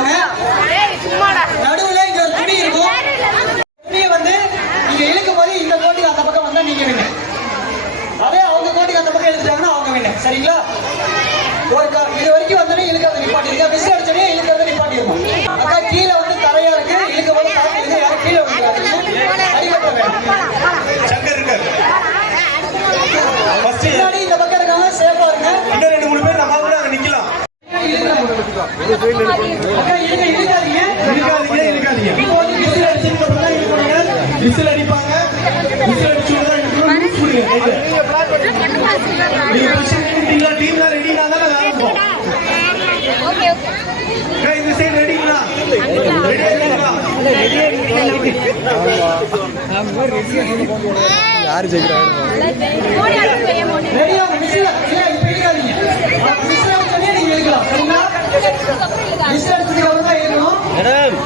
சொல்லுவாங்க நீங்க பிளான் பண்ணுங்க நீங்க கொஸ்டின் கேட்டீங்களா டீம் தான் ரெடினா தான் நாங்க ஆரம்பிப்போம் ஓகே ஓகே. இந்த சைடு ரெடிங்களா ரெடிங்களா யாரு ஜெயிக்கிறாங்க? மேடம்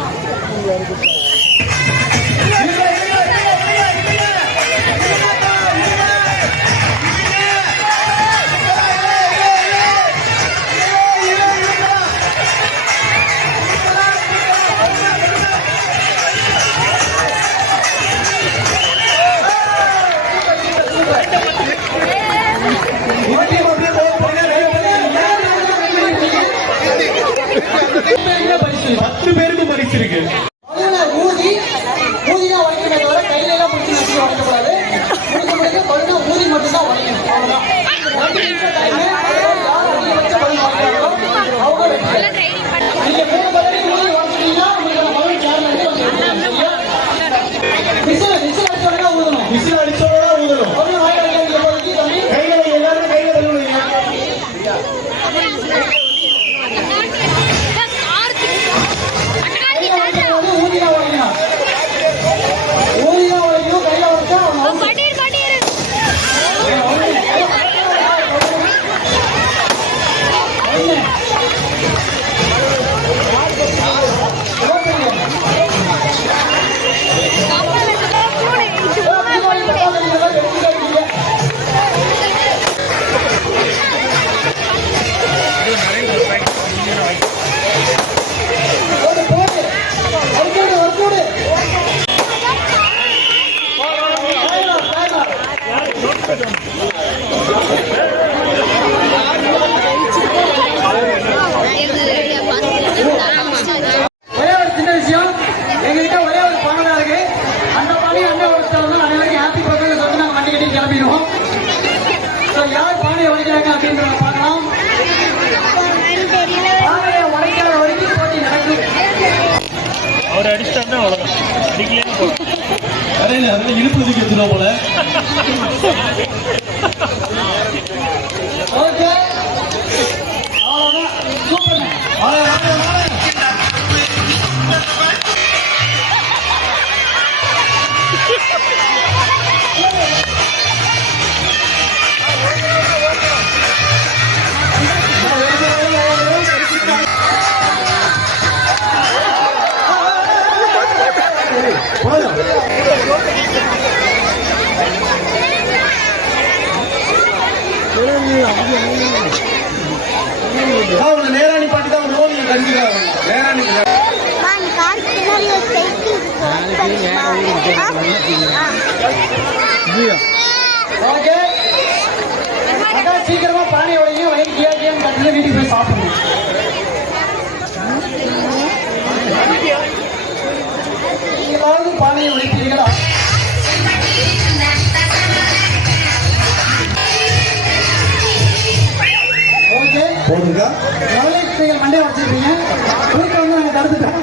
வச்சிருக்கு ஒரு அடிச்சிட்டாருன்னா அவ்வளோதான் அடிக்கலே போகலாம் அதே இல்லை அதில் இழுப்பு போல. அதான் சீக்கிரமா பானை உடையும் வயிற்று கேட்கையும் கட்டில வீட்டுக்கு போய் சாப்பிடணும். நீங்களாவது பானையை உடைப்பீர்களா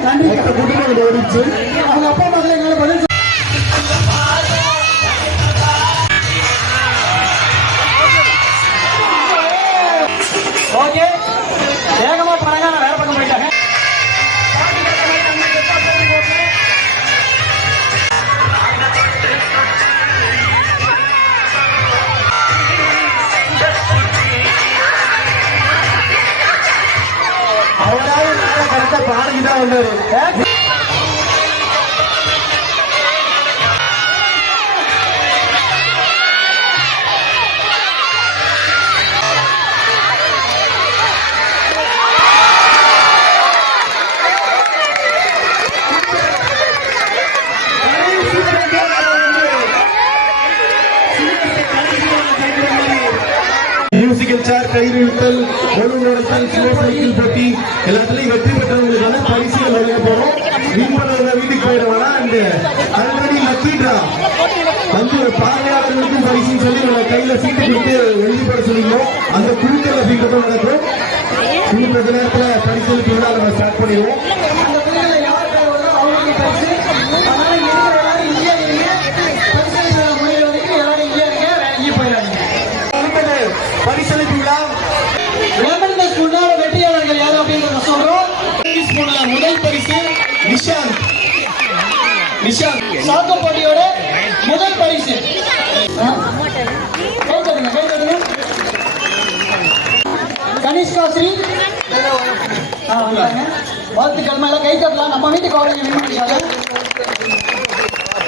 நன்றி. அவங்க அப்பா அம்மா எங்களை ఉన్నారు ಮ್ಯೂಸಿಕಲ್ ಚಾರ್ ಕೈ ನಿಲ್ತಲ್ ಗೋಲ್ಡ್ ನೋಡ್ತಲ್ ಸ್ಲೋ ಸೈಕಲ್ ಪ್ರತಿ ಎಲ್ಲದರಲ್ಲಿ ಗೊತ್ತಿರೋ பரிசுகள் வழங்க போறோம் வின் பண்ணவங்க வீட்டுக்கு போயிடுவானா அண்ட் ஆல்ரெடி லக்கி டிரா வந்து ஒரு பார்வையாளர்களுக்கும் பரிசுன்னு சொல்லி நம்ம கையில சீட்டு கொடுத்து எழுதி போட சொல்லிருந்தோம் அந்த குழுக்கள் அப்படின்றதும் நடக்கும். இன்னும் கொஞ்ச நேரத்துல பரிசளிப்பு நம்ம ஸ்டார்ட் பண்ணிடுவோம். நிஷாந்த். நிஷாந்த். சாக்கு போட்டியோட முதல் பரிசு. கனிஷ்கா ஸ்ரீ வாழ்த்துக்கிழமை எல்லாம் கை தட்டலாம். நம்ம வீட்டுக்கு அவங்க வின் பண்ணிக்காங்க